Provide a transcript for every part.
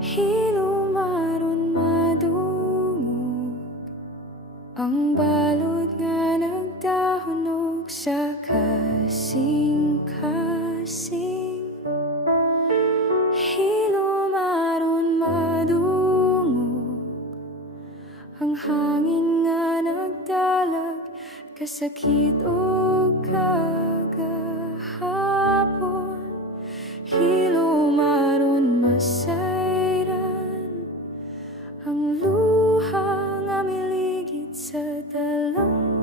Hilumaron madungog ang balod nga nagdahunog sa kasing-kasing. Hilumaron madungog ang hangin nga nagdalag kasakit o kagahapon. Hilumaron masayran ang luha nga miligid sa dalang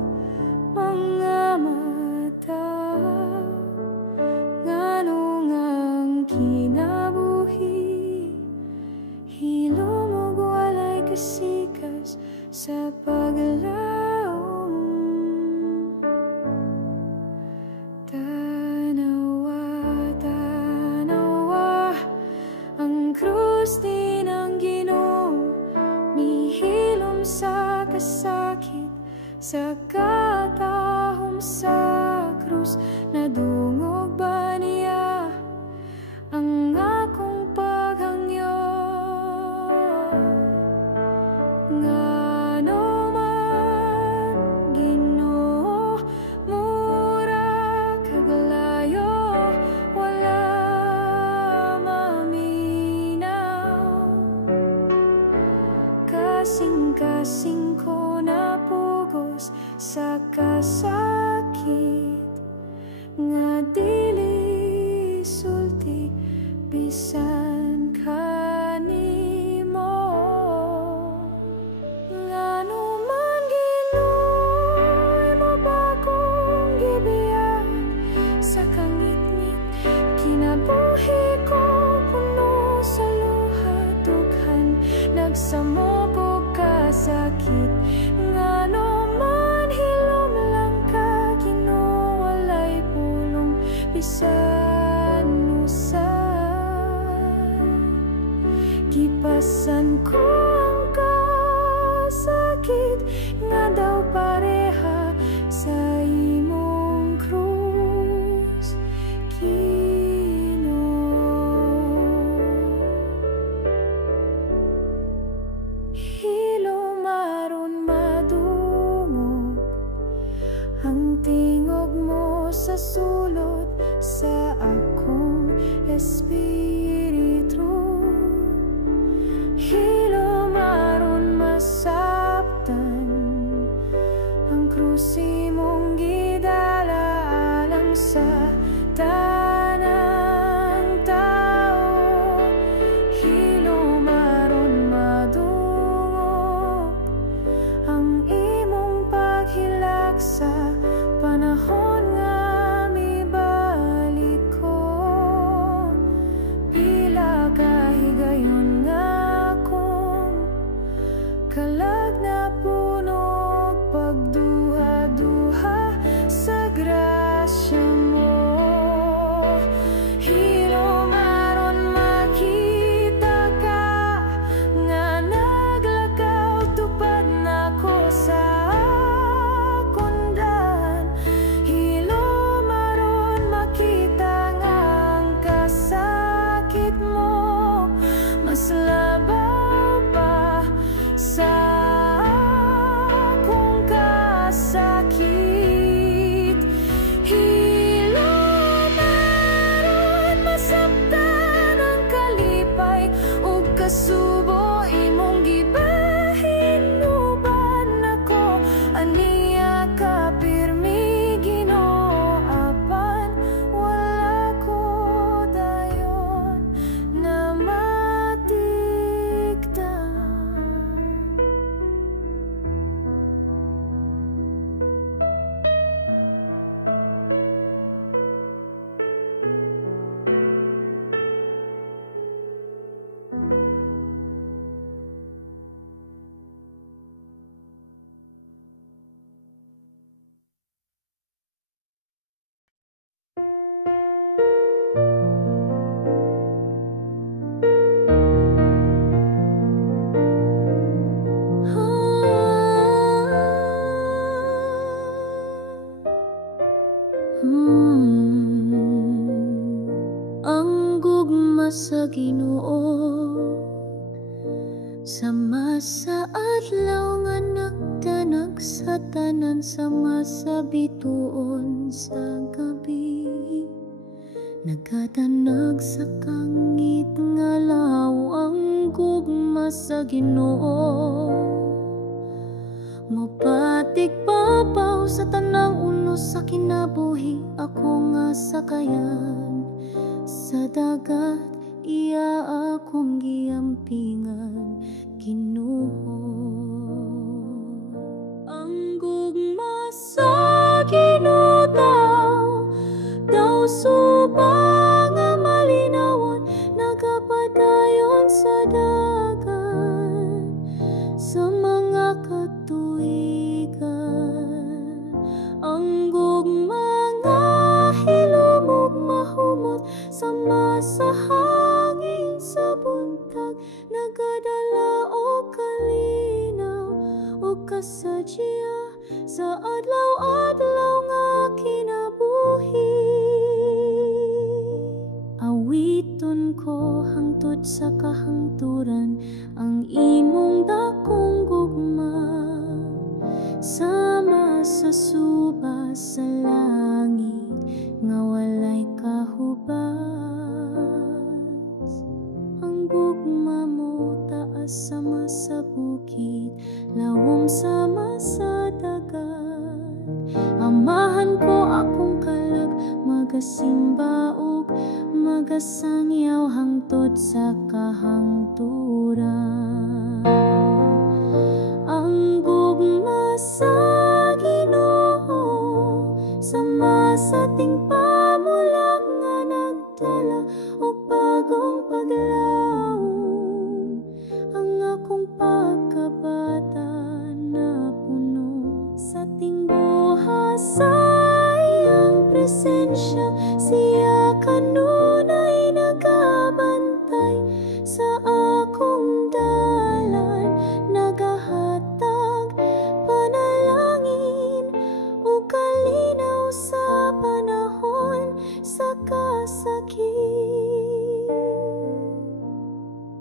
mga mata. Nganong ang kinabuhi hilumog walay kasikas sa paglaom. Tanawa, tanawa ang krus din ang Ginoo, mihilom sa kasakit sa katahom sa krus. Nadungog ba niya ang akong paghangyo? Ngano man Ginoo, mura kaglayo, wala maminaw. Kasing-kasing ko napugos sa kasakit nga dili sulti bisan kanimo. Ngano man Ginoo, imo ba kong gibiyan sa kangit-ngit? Kinabuhi ko puno sa luha, dughan nagsamo ko kasakit. Ngano man hilom lang ka Ginoo, walay pulong bisan usan. Gipasan ko ang kasakit nga daw pareha sa imong krus, Ginoo. Hilumaron madungog ang tingog mo sa sulod sa akong espiritu. Hilumaron masabtan ang krus imong gidala alang sa tanang tao. Hilumaron madungog ang imong paghilak sa panahon nga mibalik ko. Pila kahigayon nga akong kalag na punog pagduha-duha sa grasya mo. Hilumaron makita ka nga naglakaw, tupad na ko sa kundan. Hilumaron makita nga ang kasakit mo mas labaw pa sa akong kasakit. Hilumaron masabtan ang kalipay ug kasubo imong gibahin, uban ako aniya ka pirmi Ginoo, apan wala ko dayon na matikdan. Ang gugma sa Ginoo Sama sa adlaw nga nagdanag sa tanan, sama sa bituon sa gabi, nagadanag sa kangit nga law ang gugma sa Ginoo. Mapatig papaw sa tanang unos sa kinabuhi, ako nga sakayan sa dagat, iya akong giampingan, Ginoo. Ang gugma sa Ginoo daw subang nga malinawon, nagapadayon sa dagat sa mga katuigan. Ang gugma nga hilumog mahumot, sama sa hangin sa buntag, nagadala o kalinaw o kasadya sa adlaw-adlaw nga kinabuhi. Awiton ko hangtod sa kahangturan ang imong dakong gugma, sama sa suba sa langit nga walay kahubas. Ang gugma mo taas sama sa bukid, lawom sama sa dagat. Amahan ko akong kalag, magasimba ug magasangyaw hangtod sa kahangturan. Ang gugma sa Ginoo, sama sa ting pamulag nga nagdala og bagong paglaom. Ang akong pagkabata na puno sa ting buha sa iyang presensya, siya kanunay nagabantay sa akong dalan, nagahatag panalangin o kalinaw sa panahon sa kasakit.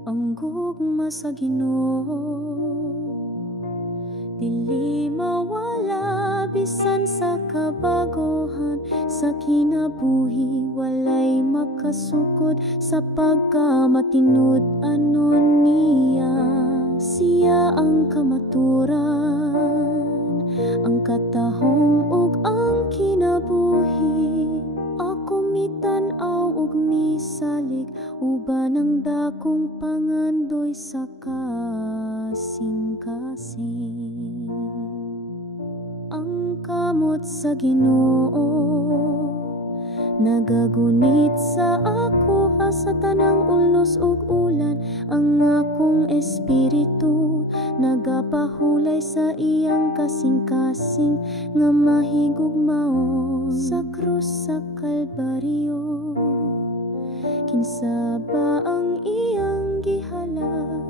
Ang gugma sa Ginoo dili mawala, bisan sa kabaguhan sa kinabuhi, walay makasukod sa pagkamatinud anon niya. Siya ang kamaturan, ang katahong ug ang kinabuhi. Ako mitan-aw ug misalig, uban ang dakong pangandoy sa kasing-kasing. Ang kamot sa Ginoo nagagunit sa ako, sa tanang ulos ug ulan. Ang akong espiritu nagapahulay sa iyang kasing-kasing nga mahigugmao sa krus sa Kalbaryo. Kinsa ba ang iyang gihala,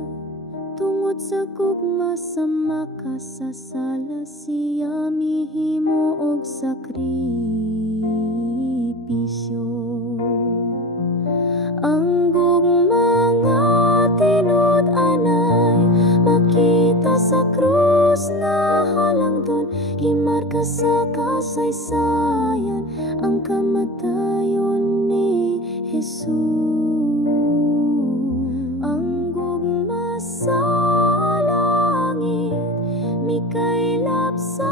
tungod sa gugma sa makasasala, siya mihimo og sakripisyo. Ang gugma nga tinud-anay, makita sa krus nga halangdon, gimarka sa kasaysayan ang kamatayon ni Jesus. Ang gugma sa langit, mikaylap sa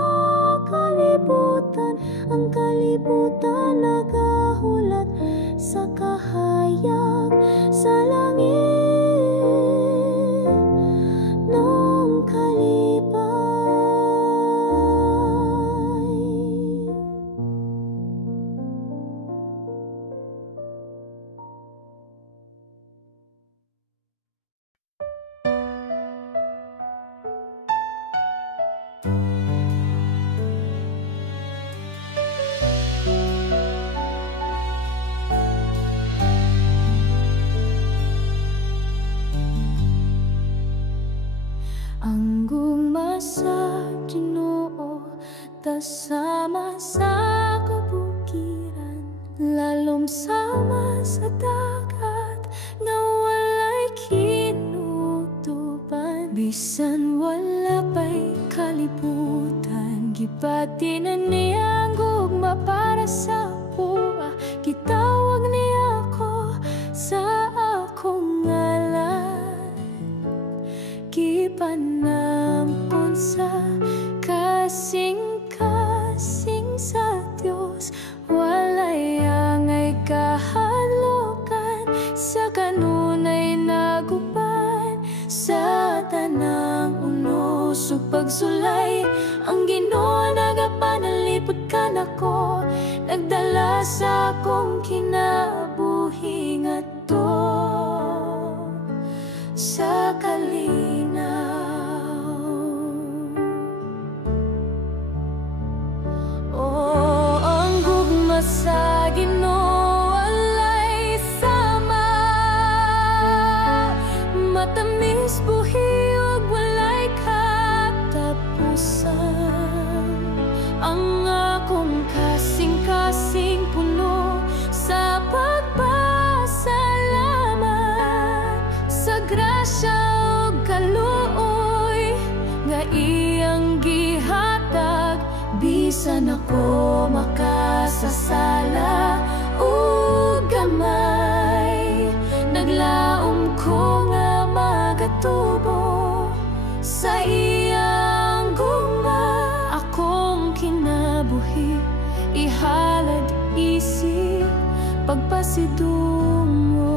kalibutan, ang kalibutan nagahulat sa kahayag sa langit nung kalipay. Ang gugma sa Ginoo tasama sa kabukiran, lalom sama sa dagat nga walay kinutuban. Bisan wala pa'y kalibutan, gipati na niya ang gugma para sa buwa. Gitawag niya ako sa akong ngalan, gipanampun sa kasing-kasing sa Dios. Walay angay kahadlokan, sa kanunay naguban sa tanang unos ug pagsulay. Ang Ginoo nagapanalipod ka nako, nagdala sa akong kinabuhi ngadto sa kalinaw. Oh, ang gugma sa Ginoo walay sama, matamis buhi ug walay katapusan. Ang akong kasing-kasing puno sa pagpasalamat sa grasya ug kaluoy nga iyang gihatag. Bisan ako makasasala ug gamay, naglaom ko nga magatubo sa iyang gugma. Akong kinabuhi ihalad isip pagpasidungo.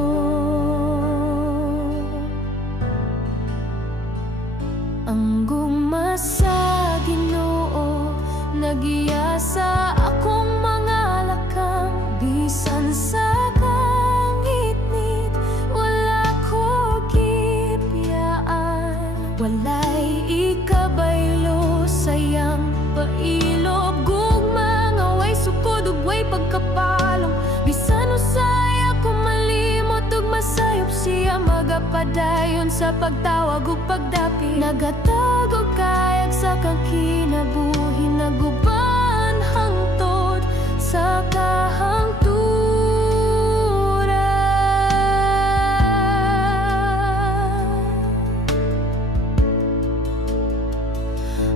Ang gugma sa Ginoo nagiya sa akong mga lakang. Bisan sa kangit-ngit wala ko gipiyaan, walay ikabaylo sayang pailob. Gugma nga way sukod ug way pagkapalong, bisan usay ako malimot ug masayop siya magapadayon sa pagtawag ug pagdapi. Nagatag og kayag sa kang kinabuhi, naguban hangtod sa kahangturan.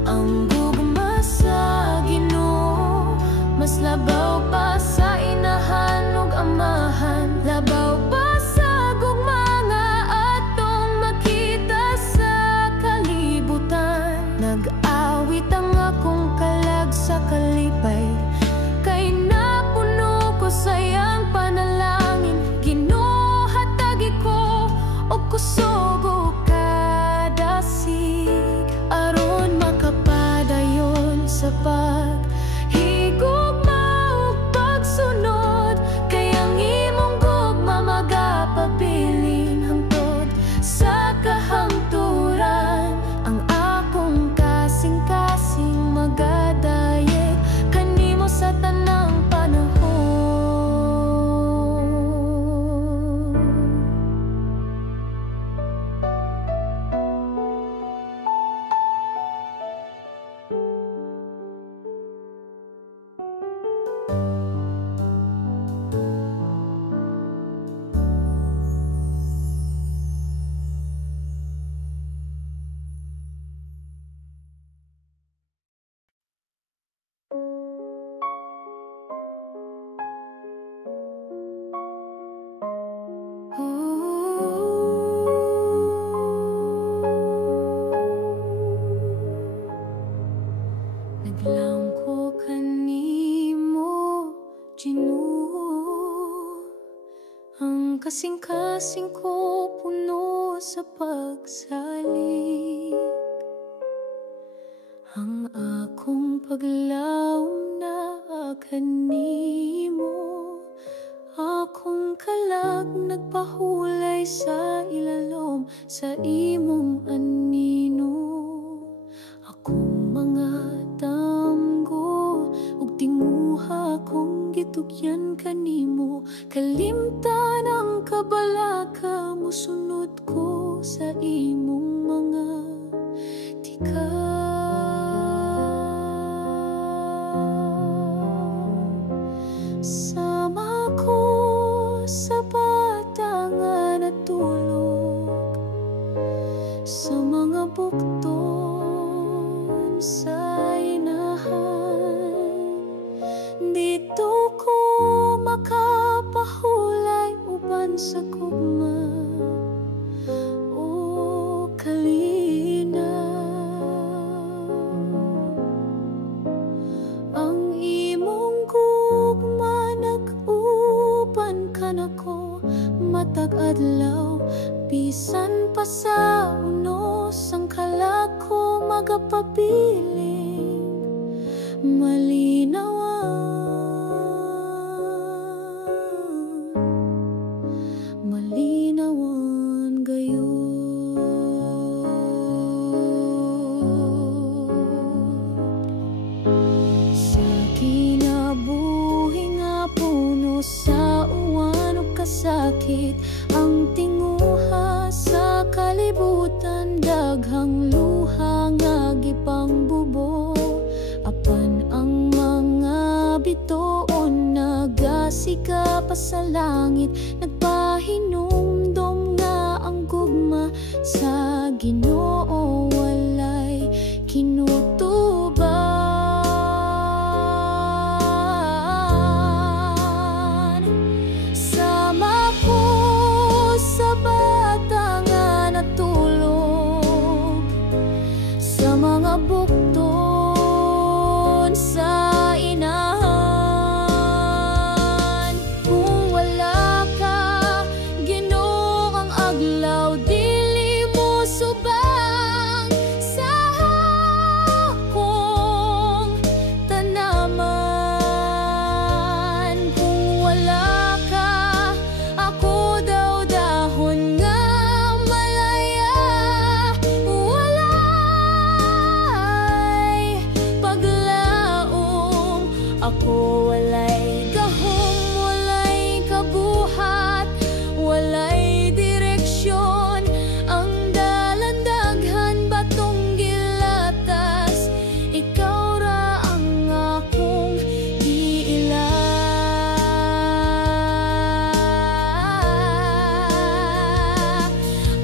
Ang gugma sa Ginoo mas labaw pa sa inahan ug amahan, labaw pa sa gugma nga atong makita sa kalibutan. Nag-awit ang akong kalag sa kalipay, kay napuno ko sayang panalangin. Ginoo hatagi ko og kusog ug kadasig, aron makapadayon sa paghigugma ug pagsunod. Kay ang imong gugma magapabilin hangtod sa kahangturan. Ang akong kasing-kasing magadayeg kanimo sa tanang panahon. Naglaom ko kanimo, Ginoo, ang kasing-kasing ko puno sa pagsalik. Ang akong paglaom na kanimo, akong kalag nagpahulay sa ilalom sa imong anino. Akong mga damgo ug tinguha kong gitugyan kanimo, kalimtan ang kabalaka mo, sunod ko sa imong mga tikas. Sama ko sa batangan at tulog, sa mga bukton sa inahan. Dito ko makapahulay uban sa gugma o kalinaw. Ang imong gugma nag-uban ka nako matag adlaw, bisan pa sa unos ang kalako magapabiling malinawan gayon. Sa kinabuhi nga puno sa uwan o kasakit, ang tinguha sa kalibutan, daghang luha nga gipangbubo. Apan ang mga bituon nagasiga pa sa langit, nagpahinumdom nga ang gugma sa Ginoo walay kinutuban. Sama ko sa bata nga natulog sa mga bukton sa inahan. Kung wala ka, Ginoo, ang aglaw dili mo subang sa akong tanaman. Kung wala ka, ako daw dahon nga malaya, walay paglaom. Ako walay gahom, walay kabuhat, walay direksyon. Ang dalandaghan batong gilatas, ikaw ra ang akong giila.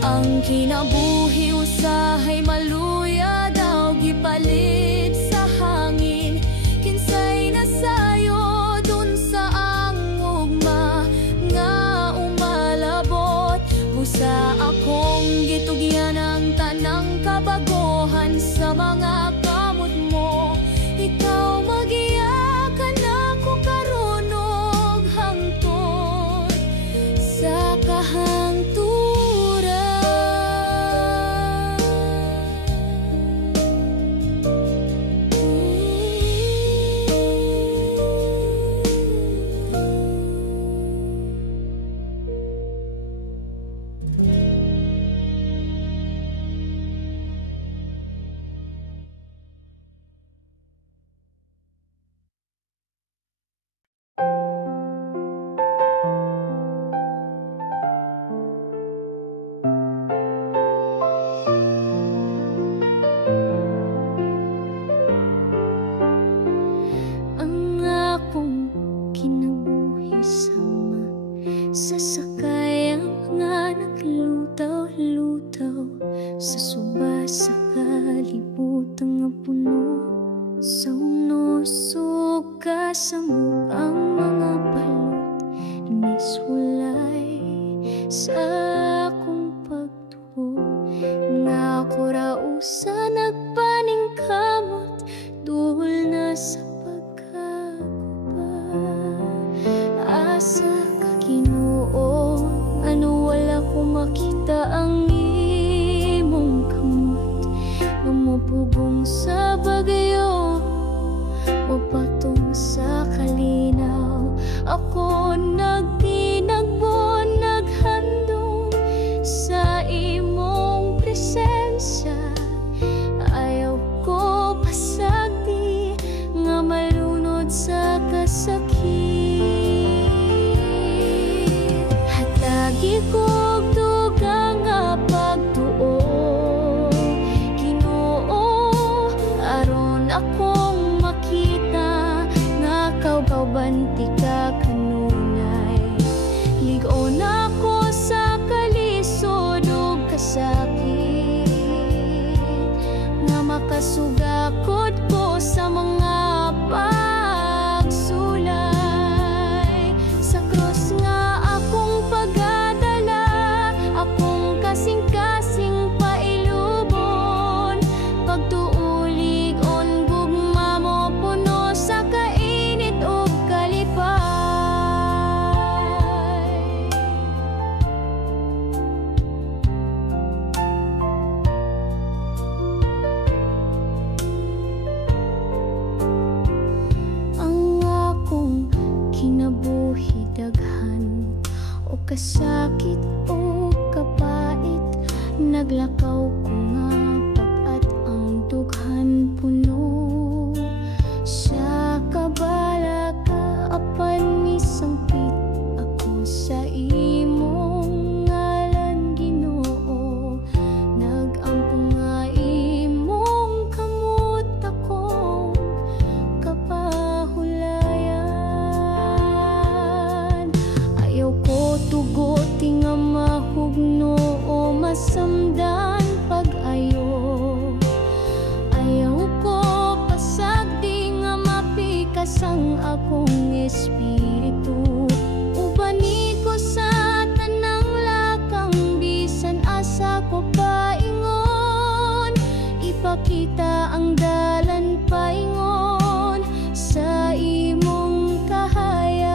Ang kinabuhi usahay maluya daw gipalit sa hangin. Kinsay nasayo dun sa ang ugma nga umalabot. Busa akong gitugyan ang tanang kabagohan sa mga kamot mo. Ikaw magiyakan ako karunog hangtod sa kahangturan. Ang akong kinabuhi sama sa sakayang nga naglutaw-lutaw sa suba sa kalibutan nga puno sa unos ug kasamok. Ang mga balot niswalay sa akong pagtuo, nga ako ra usa nagpaningkamot duol na sa pagkaguba. Asa ka Ginoo, ano wala ko makita ang imong kamot nga mapugong sa bagayo o patong sa kalinaw. Ako nagtinagbo, naghandong sa imong presensya, kasakit o kapait, naglakaw ko nga pag-at ang dughan puno. Sa kabala ka apan misangpit ako sa imong ngalan, Ginoo. Nagampo nga imong kamot akong kapahulayan. Ayaw ko tuguti nga mahugno o masamdan pag-ayo. Ayaw ko pasagdi nga mapikas ang akong espiritu. Ubani ko sa tanang lakang bisan asa ko paingon. Ipakita ang dalan paingon sa imong kahayag.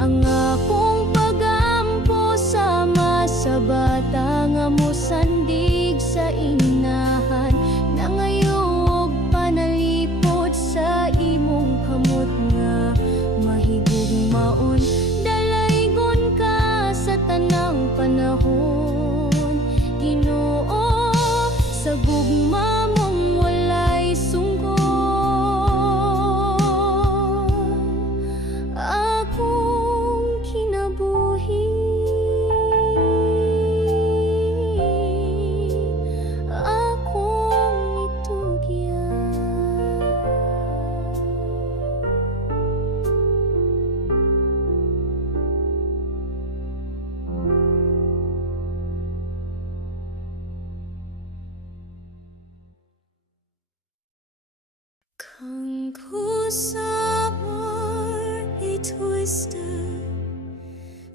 Ang akong pagampo sama sa bata nga mosandig sa inahan. Nangayog panalipod sa imong kamot nga mahigugmaon. Dalaygon ka sa tanang panahon, Ginoo, sa gugma mong walay sungkon. Akong kinabuhi, akong itugyan. Kung kusapar itwisted,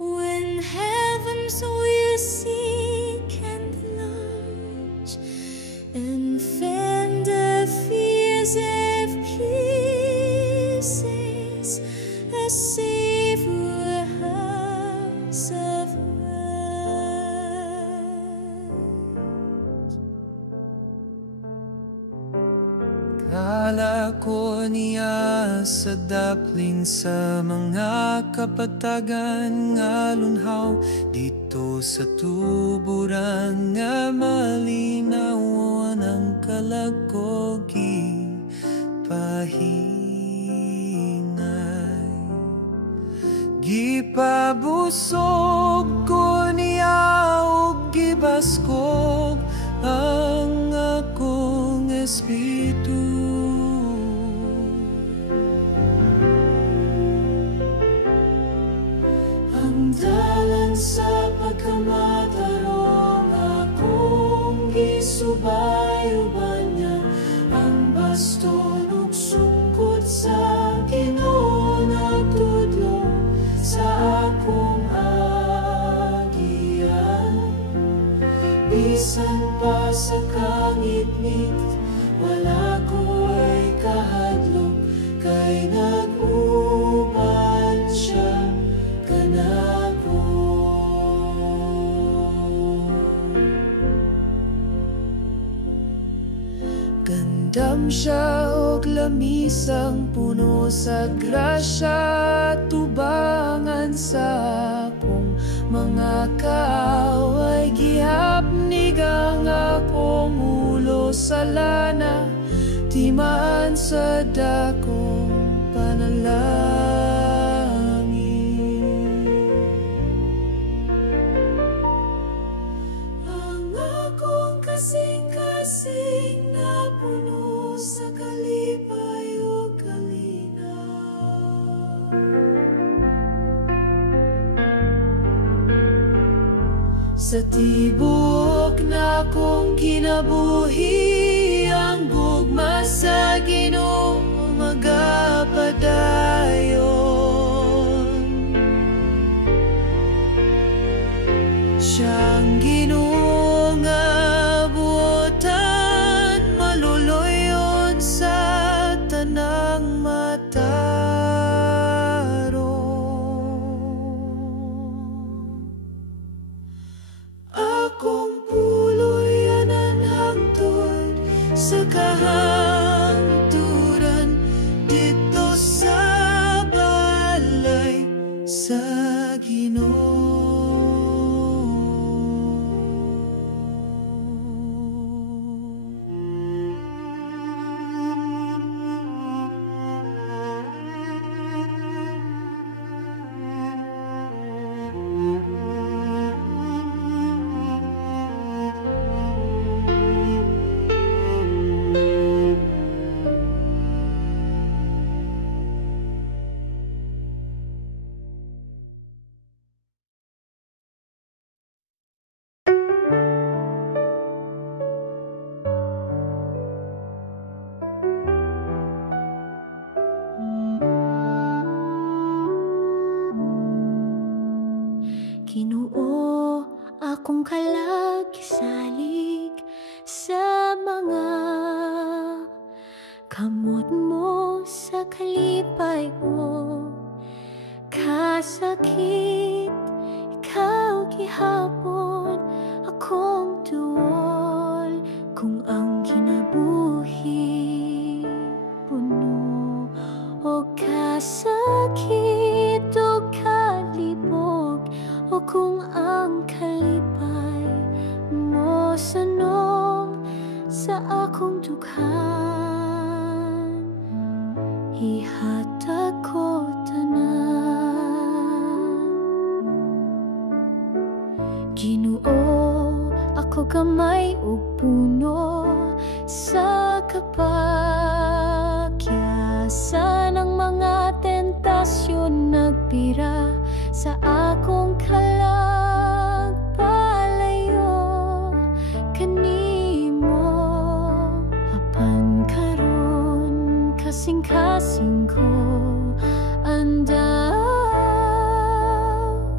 when heavens will seek and launch, and fan the fears of kisses, a savor house of rest. Kala ko niya sa dapling sa mga kapatagan nga lunhaw dito sa tuburan nga malinawan ang kalagogi pahingay. Gipabusog ko niya og gibaskog ang akong espiritu. Ang dalan sa pagkamatarong akong gisubayo-ban niya. Ang baston ug sungkot sa Ginoo nagtudlo sa akong agian. Bisan pa sa kangit-ngit, wala ko ay kahadlok, kay nag-uban siya kanako. Gandam siya og lamisang puno sa grasya, tubangan sa akong mga kaaway. Gihapnig ang akong ulo sa lana, timaan sa dakong panalangin. Ang akong kasing-kasing na puno sa kalipay o kalinaw. Sa tibok na kong kinabuhi, ang gugma sa Ginoo magapadayon. Siyang Ginoo nga buotan, maluluyon sa tanang matarong. Akong puloy-anan hangtod sa kahangturan dito sa balay sa akong kalagsalig sa mga kamot mo sa kalipay o kasakit. Ikaw gihapon akong tuol kung ang kinabuhi puno o kasakit o kalibog, o kung ang kalipay mo sanom sa akong dughan, ihatag ko tanan. Ginoo, ako gamay ug puno sa kapakyasan ng mga tentasyon nagpira sa akong kalagpalayo kanimo. Apan karon kasing-kasing ko anda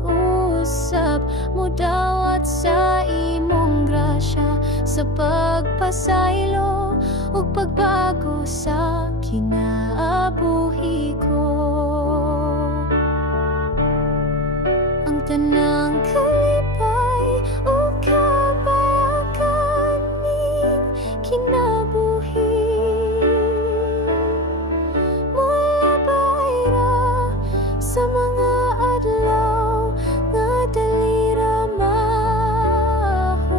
usab mo dawat sa imong grasya sa pagpasaylo ug pagbago sa kinabuhi ko. Ang tanang kalipay o kabayakan ning kinabuhi mula bayra sa mga adlaw nga dali ra mahuman.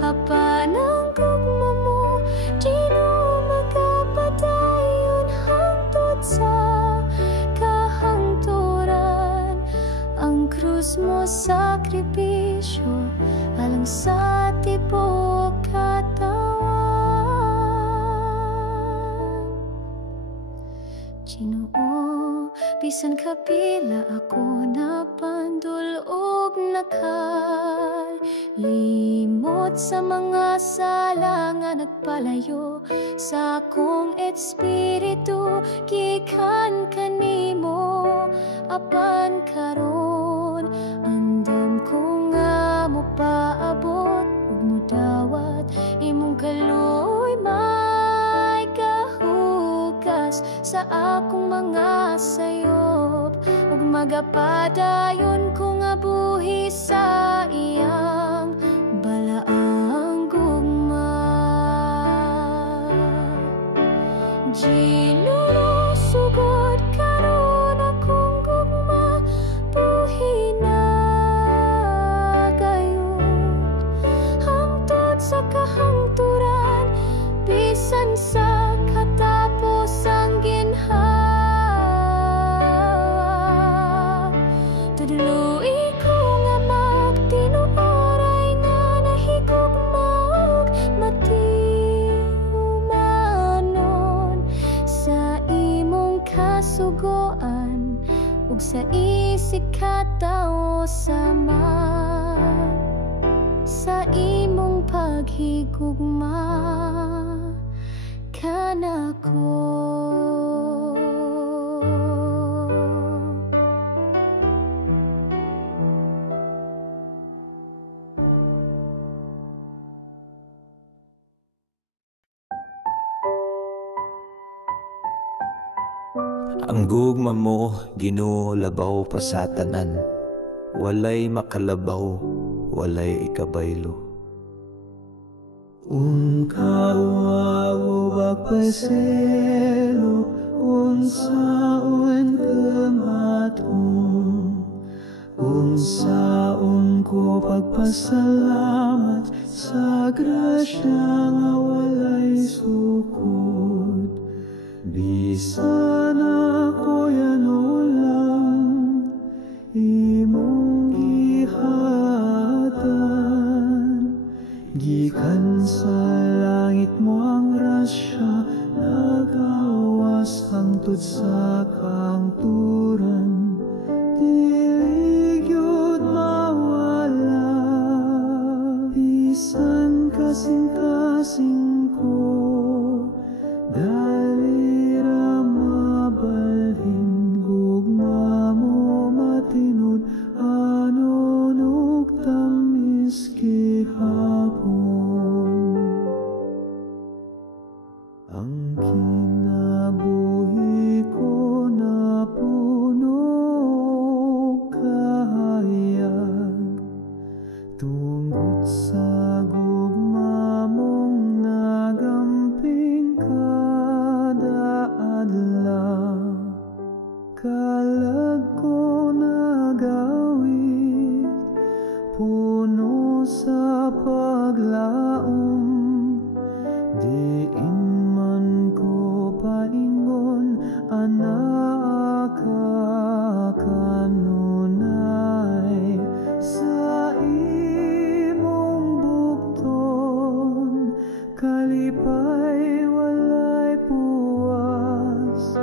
Apan ang gugma mo di no magapadayon hangtod sa kahangturan. Ang krus mo sakripisyo alang sa tibok katawan. Ginoo, bisan kapila ako napandul ug nakalimot sa mga sala nga nagpalayo sa akong espiritu gikan kanimo. Apan karon andam ko nga mo paabot ug modawat imong kaluoy may kahugas sa akong mga sayop ug magapadayon ko nga buhi sa iyang balaang gugma. Ginoo, sugod karon akong gugma buhi na gayud hangtod sa kahangturan bisan sa katapusang ginhawa. Tudluy ko nga magtinuoray nga nahigugmaog matiumanon sa imong kasugoan ug sa isig katao sama sa imong paghigugma kanako. Ang gugma mo, Ginoo, labaw pa sa tanan. Walay makalabaw, walay ikabaylo. Kawaw pagpaselo unsaon kamaton, unsaon ko pagpasalamat sa grasya nga walay sukod. Bisan ako yan ulang imong gihatan, gikan sa langit mo ang grasya nagawas hangtod sa kangturan. Dili gyud mawala bisan kasing-kasing ko, dali ra mabalhin sa paglaom, diin man ko paingon anak kanunay sa imong bukton, kalipay walay puwas,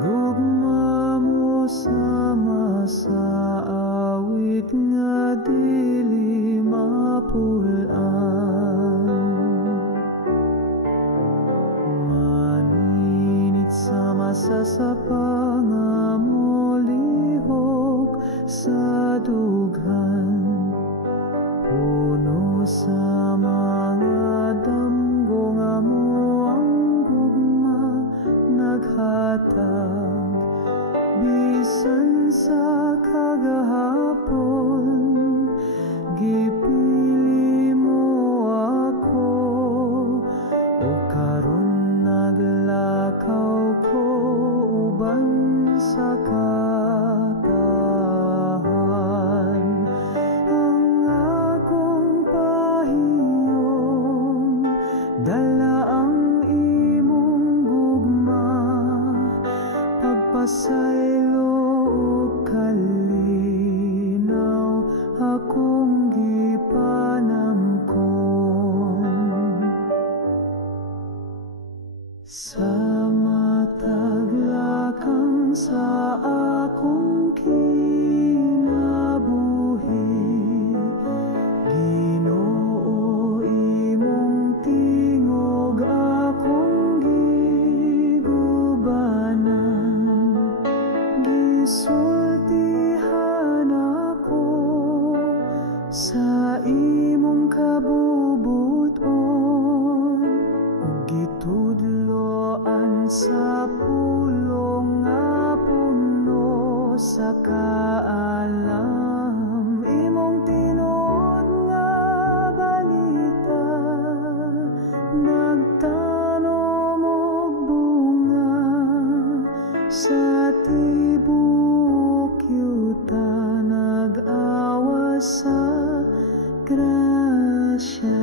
gugma mo sama sa awit nga dili mapulaan. Maninit sama sa sapa nga molihok sa dughan, puno sa mga damgo nga mo ang gugma naghatag, bisan sa kagahapon gipili mo ako, o karon naglakaw ko uban sa katahan. Ang akong pahiyong dala ang imong gugma, pagpasaylo o kalinaw akong gipanamkon. Sa mataglakang sa akong kinabuhi, Ginoo imong tingog akong gigubanan, gisultihan ako sa imong kabubuton, ug gitudloan sa pulong nga puno sa kaalam. Imong tinuod nga balita nagtanom og bunga sa tibok yuta, nag-awas sa grasya.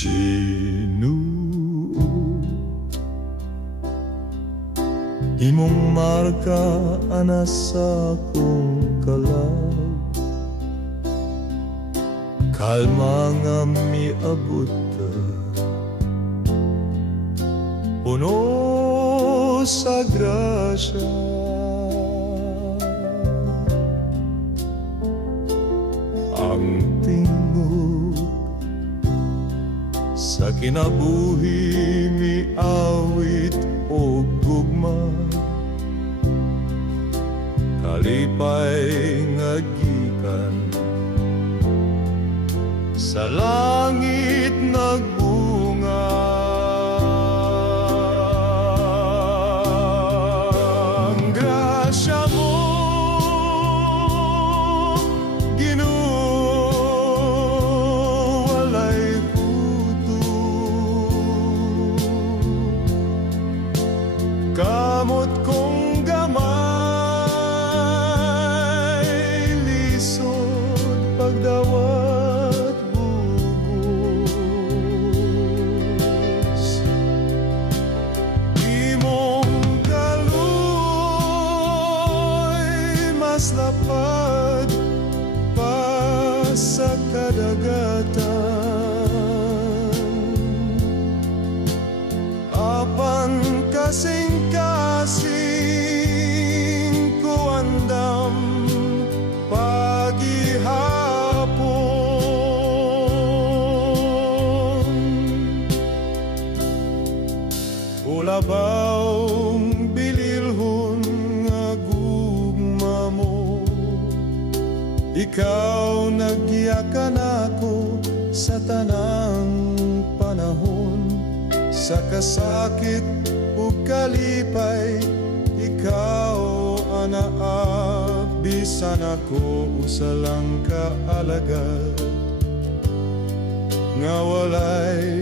Ginoo, imong marka ana sa akong kalag, kalma nga miabot ka, puno sa grasya. Ang tingog sa kinabuhi miawit o gugma, kalipay nga gikan sa langit nagbunga. Ang grasya mo, Ginoo, walay kamot kong gamay, lisod pagdawat bugos. Imong kaloy mas lapad pa sa kadagatan, apan kasing-kasing Ikaw nagyakan ako sa tanang panahon, sa kasakit ug kalipay. Ikaw anaabisan ako usa lang ka alagad nga walay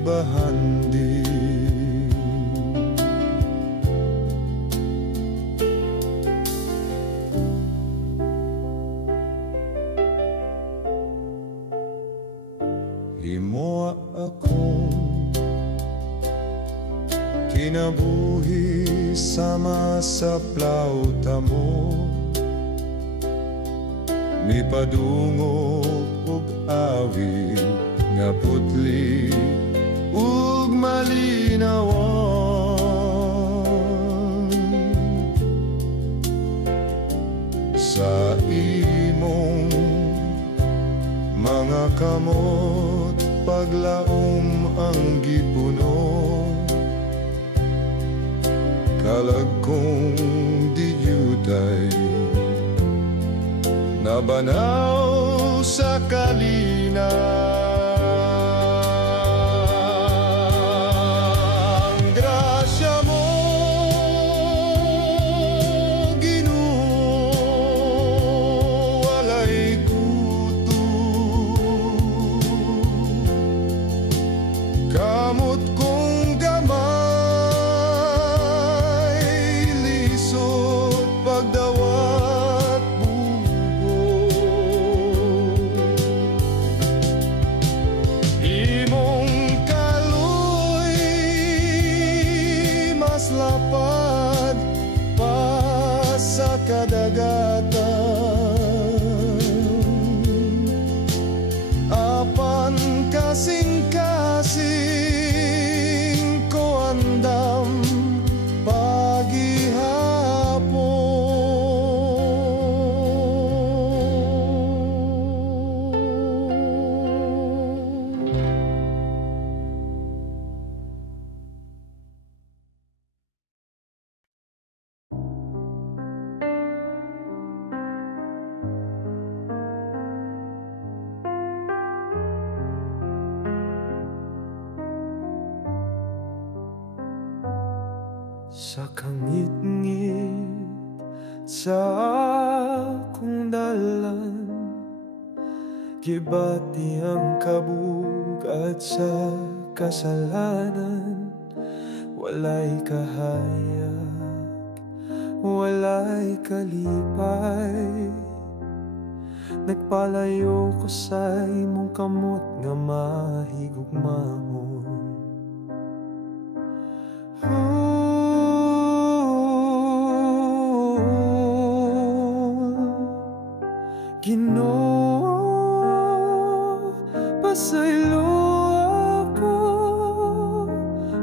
bahandi. Himo akong kinabuhi sama sa plauta mo, mipadungog ug awit nga putli ug malinawan. Sa imong mga kamot paglaom ang gipuno, kalag kong diyutay nabanaw sa kalina. Ang grasya mo, Ginoo, walay kuto. Kamot kong gamay, lisod pagdawat bugo. Imong kaloy mas lapad pa sa kadagatan, apan kasing-kasing ko andam sa kangit-ngit sa akong dalan, gibati ang kabugat sa kasalanan. Walay kahayag, walay kalipay, nagpalayo ko sa imong kamot nga mahigugmahon. Ginoo, pasaylo ako,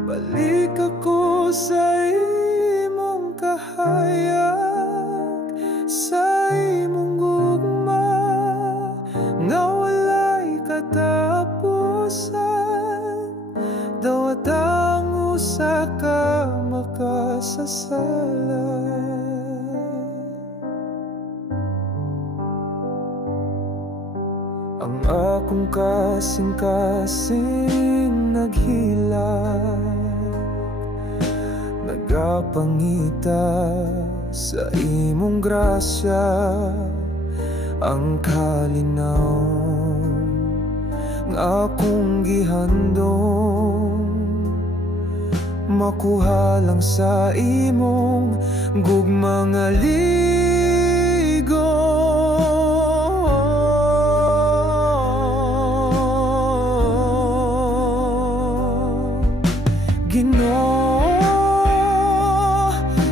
balik ako sa imong kahayag, sa imong gugma nga walay katapusan. Dawat ang usa ka makasasala. Ang akong kasing-kasing naghilag, nagapangita sa imong grasya. Ang kalinaw nga akong gihandong, makuha lang sa imong gugma nga ligo. Ginoo,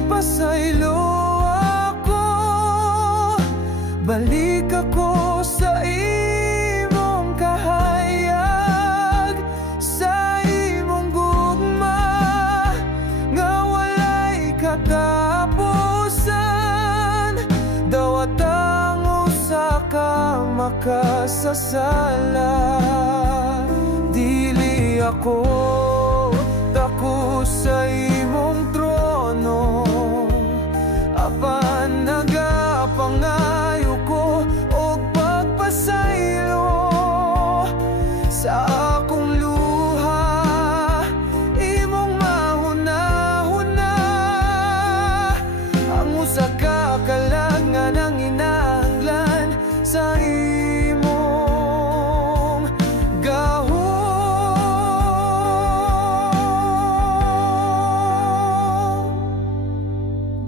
pasaylo ako, balik ako sa imong kahayag, sa imong gugma nga walay katapusan. Dawat ang usa ka makasasala. Dili ako dako sa imong trono, apan nagapangayo ko og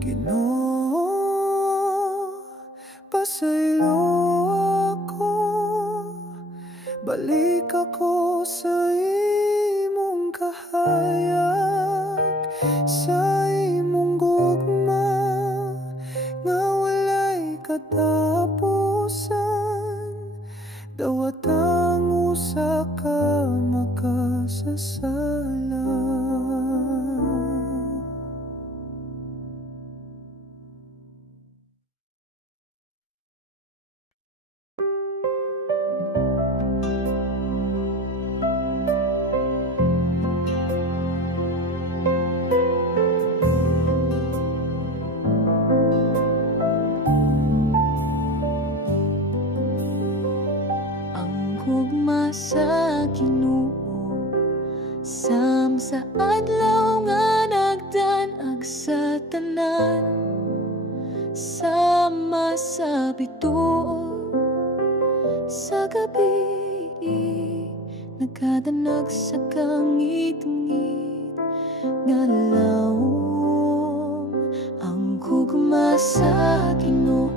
Ginoo, pasaylo ako, balik ako sa imong kahayag, sa imong gugma nga walay katapusan, dawatang usa ka makasasala. Gugma sa Ginoo sam sa adlaw nga nagdanag sa tanan, sama sa bituon sa gabi nagkadanag sa kangit-ngit nga lawom. Ang gugma sa Ginoo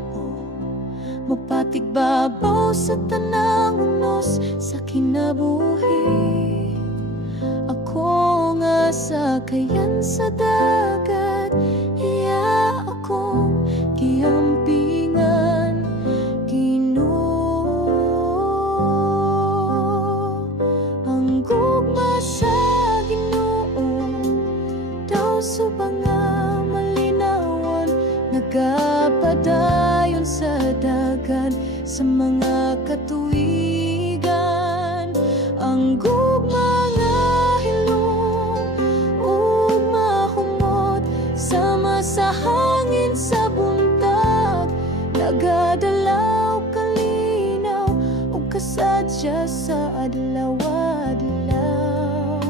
mapatigbabaw sa tanang unos sa kinabuhi. Ako nga sakayan sa dagat, iya akong giampingan. Ginoo, ang gugma sa Ginoo daw subang nga malinawan, nagapadayon sa dagan sa mga katuigan. Ang gugma nga hilong ug mahumot sama sa hangin sa buntag, nagadalaw kalinaw ug kasadya sa adlaw-adlaw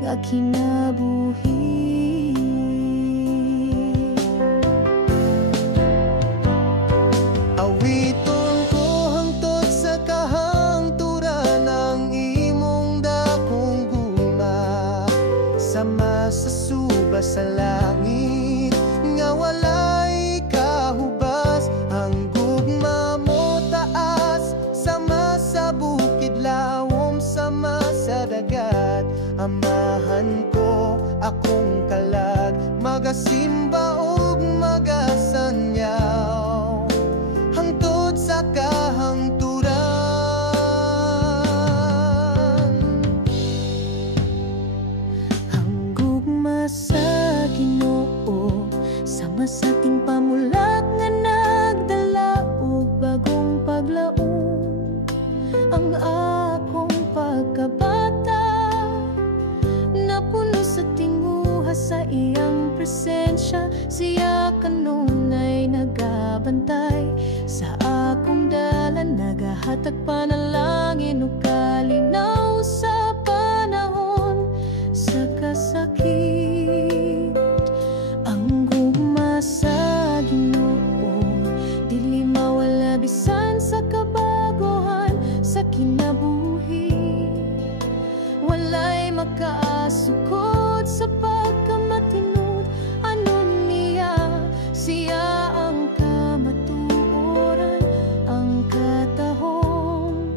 nga kinabuhi. Awiton ko hangtod sa kahangturan ang imong dakong gugma, sama sa suba sa langit nga walay kahubas. Ang gugma mo taas, sama sa bukid lawom, sama sa dagat. Amahan ko akong kalag, magasimba ug magasanyaw hangtod sa kahangturan. Ang gugma sa Ginoo sama sa ating pamulat nga nagdala og bagong paglaom. Ang akong pagkabata napuno sa tinguha sa iyang presensya, siya kanunay nagabantay sa akong dalan, nagahatag panalangin ug kalinaw sa panahon sa kasakit. Ang gugma sa Ginoo dili mawala bisan sa kabaguhan sa kinabuhi. Walay makaasukod sa pagkamatinud, anon niya siya ang kamatuoran, ang katahom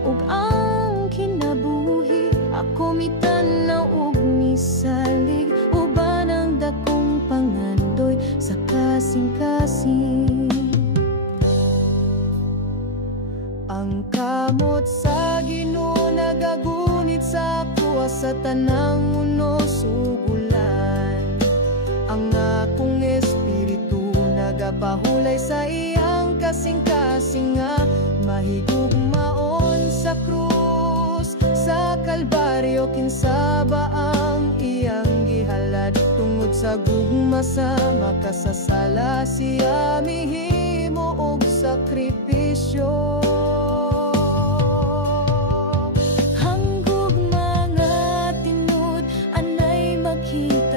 ug ang kinabuhi. Ako mitanaw ug misalig, uban ang dakong pangandoy sa kasing-kasing. Ang kamot sa Ginoo nagagunit sa kuwa sa tanang unos ug ulan. Ang akong espiritu nagapahulay sa iyang kasing-kasing nga mahigugmaon sa krus. Sa Kalbaryo kinsaba ang iyang gihalad, tungod sa gugma sa makasasala siya mihimo og sakripisyo.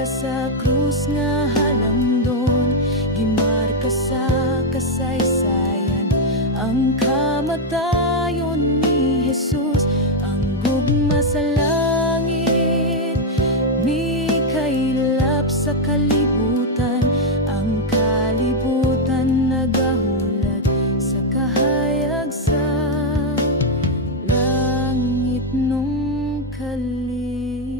Sa krus nga halamdon, gimarka sa kasaysayan ang kamatayon ni Jesus. Ang gugma sa langit, mikailap sa kalibutan, Ang kalibutan nagahulat sa kahayag sa langit nung kalipay.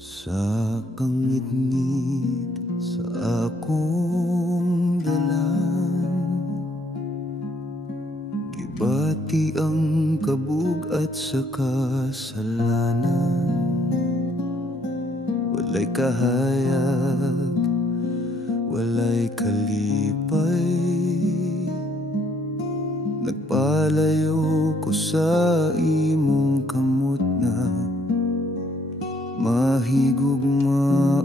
Sa kangit-ngit sa akong dalan, gibati ang kabug at sa kasalanan. Walay kahayag, walay kalipay, nagpalayo ko sa imong kamot na mahigugmaon.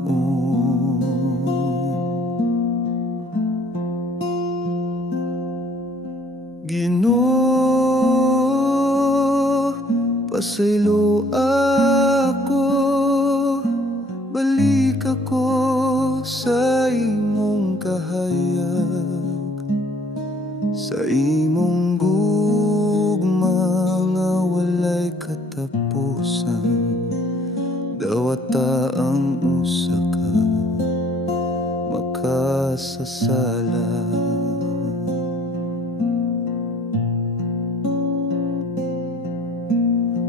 Ginoo, pasaylo ako, balik ako sa imong kahayag, sa imong gugma nga walay katapusan. Dawata ang usa ka makasasala.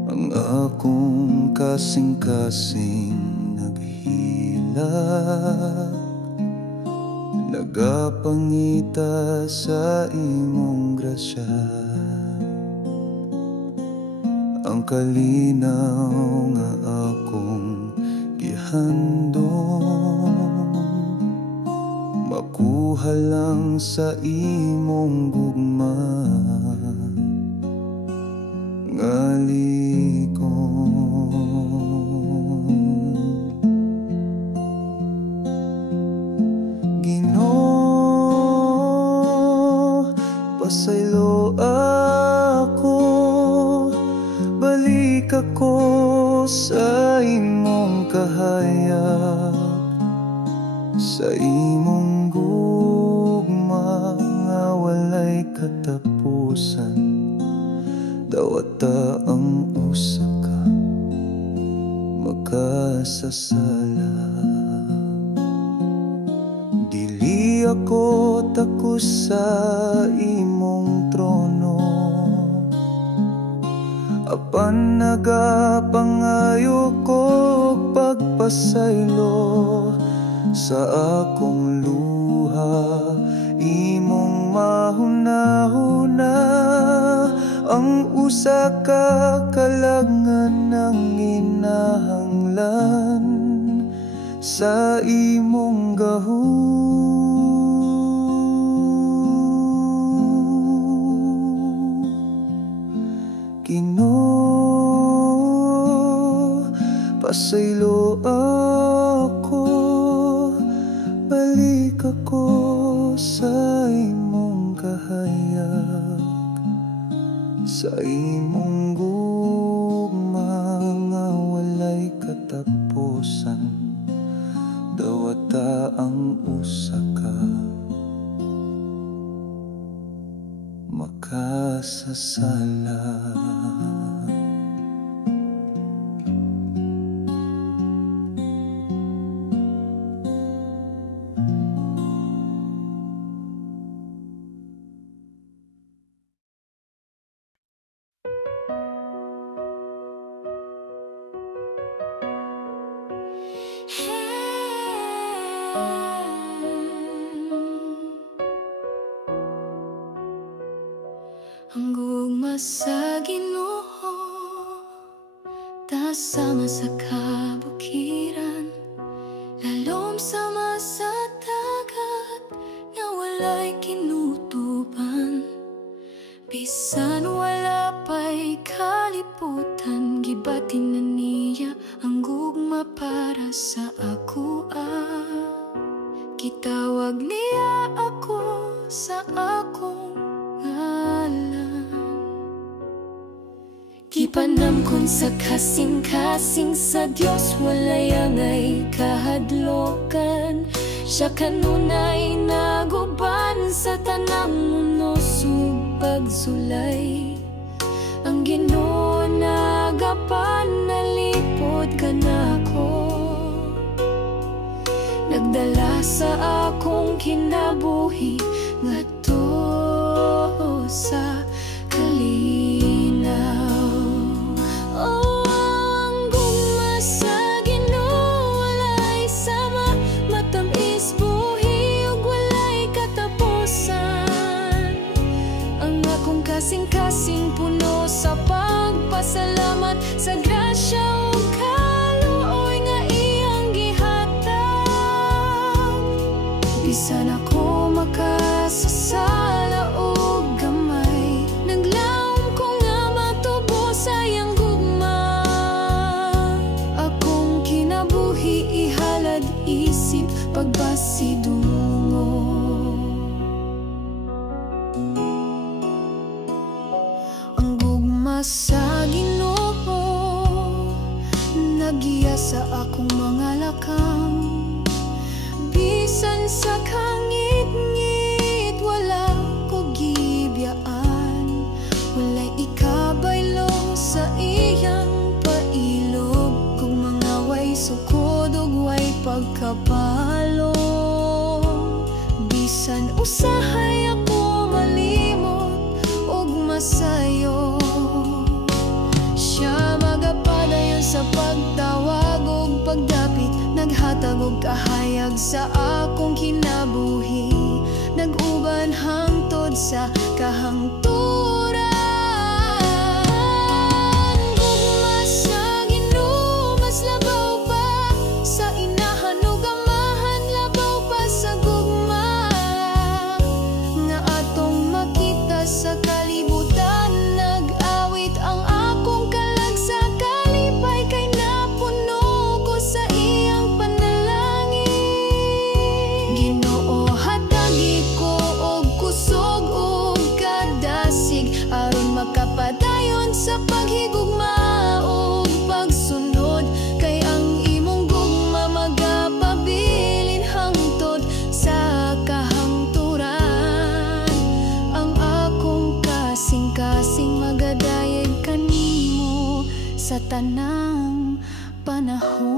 Ang akong kasing-kasing naghilak, nagapangita sa imong grasya. Ang kalinaw nga akong gihandom, makuha lang sa imong gugma nga ligon. Ginoo, pasaylo ako, balik ako sa imong kahayag, sa imong gugma nga walay katapusan. Dawata ang usa ka makasasala. Dili ako takos sa imong trono, apan nagapangayo ko pagpasaylo sa akong luha. Imong mahuna-huna ang usa ka kalangan ng inahanglan sa imong gahum. Ginoo, pasaylo ako, balik ako sa imong kahayag, sa imong gugma nga walay katapusan. Dawata ang usa ka makasasala. Ang gugma sa Ginoo, tasama sa kabukiran, lalom sama sa dagat nga walay kinutuban. Bisan wala pa'y kalibutan, gibatin na niya ang gugma para sa ako. Gitawag niya ako sa akong ngalan. Gipanam kun sa kasing-kasing sa Dios walay angay kahadlokan. Siya kanunay naguban sa tanang mundo sug pagsulay. Ang Ginoo nagapan nalipod kanako, nagdala sa akong kinabuhi ngadto sa kalinaw. Oh, ang gugma sa Ginoo walay sama, matamis buhi ug walay katapusan. Ang akong kasing-kasing puno sa pagpasalamat sa grasya ug kaluoy nga iyang gihatag. Bisan ako makasasala og gamay, naglaom ko nga matubo sa iyang gugma. Akong kinabuhi ihalad isip pagbasidungo. Ang gugma sa Ginoo nagiya sa akong mga lakang. Bisan sa kangit-ngit wala ko gibiyaan, walay ikabaylo sa iyang pailog. Kung mga way sukod ug way pagkapalo, bisan usahay ako malimot ug masayo, siya magapadayon sa pagtawag ug pagdapit. Naghatag og kahayag sa akong kinabuhi, nag-uban hangtod sa kahangturan. Gugma sa Ginoo mas labaw pa sa inahan ug amahan, labaw pa sa gugma nga atong makita sa kalibutan. Nag-awit ang akong kalag sa kalipay, kay napuno ko sa iyang panalangin. Ginoo hatagi ko og kusog ug kadasig, aron makapadayon sa paghigugma ug pagsunod. Kay ang imong gugma magapabilin hangtod sa kahangturan. Ang akong kasing-kasing magadayeg kanimo sa tanang panahon.